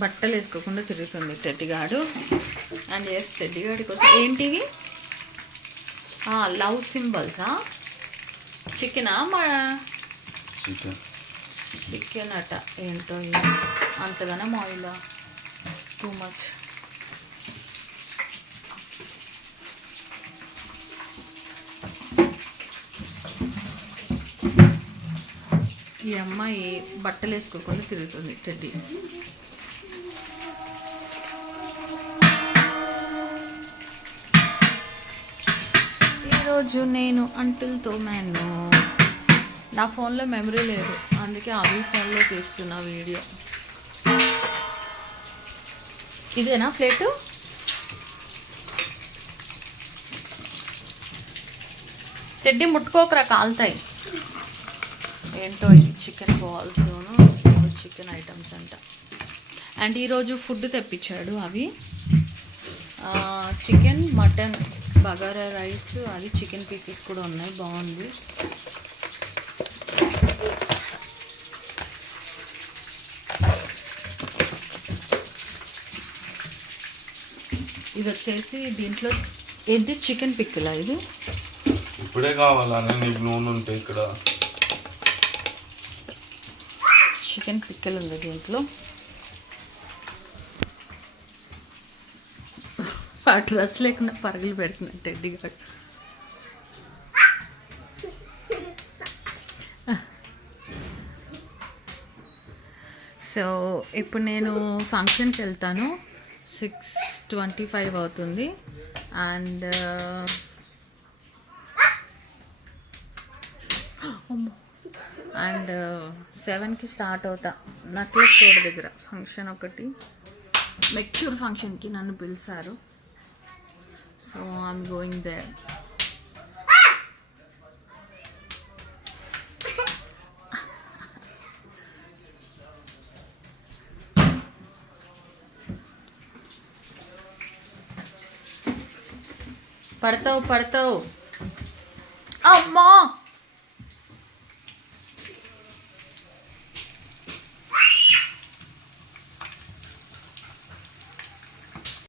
బట్టలు వేసుకోకుండా తిరుగుతుంది టెడ్డిగాడు. అండ్ ఎస్ టెడ్డిగాడి కోసం ఏంటివి లవ్ సింబల్సా? చికెనా మా చికెన్ అట ఏంటో అంతగానో ఆయిలా టూ మచ్. ఈ అమ్మాయి బట్టలు వేసుకోకుండా తిరుగుతుంది టెడ్డి. ఈరోజు నేను అంటులు తోమాను. నా ఫోన్లో మెమరీ లేదు, అందుకే అవి ఫోన్లో తీస్తున్నా వీడియో. ఇదేనా ప్లేటు? టెడ్డి ముట్టుకోకరా, కాలుతాయి. ఏంటో ఇది చికెన్ బాల్స్ను చికెన్ ఐటమ్స్ అంట. అండ్ ఈరోజు ఫుడ్ తెప్పించాడు. అవి చికెన్, మటన్, బగారా రైస్, అది చికెన్ పీసెస్ కూడా ఉన్నాయి. బాగుంది. ఇది వచ్చేసి దీంట్లో ఏంటి చికెన్ పిక్కలా? ఇది ఇప్పుడే కావాలని నీకు నూనె ఉంటే ఇక్కడ చికెన్ పిక్కలు ఉంది దీంట్లో. ఆ డ్రెస్ లేకుండా పరుగులు పెడుతున్నాడు టెడ్డి గారు. సో ఇప్పుడు నేను ఫంక్షన్కి వెళ్తాను. 6:25 అవుతుంది. అండ్ అండ్ 7కి స్టార్ట్ అవుతా. నక్లెస్ రోడ్ దగ్గర ఫంక్షన్ ఒకటి, మెచ్యూర్ ఫంక్షన్కి నన్ను పిలిచారు. So I'm going there. పడతావు అమ్మా.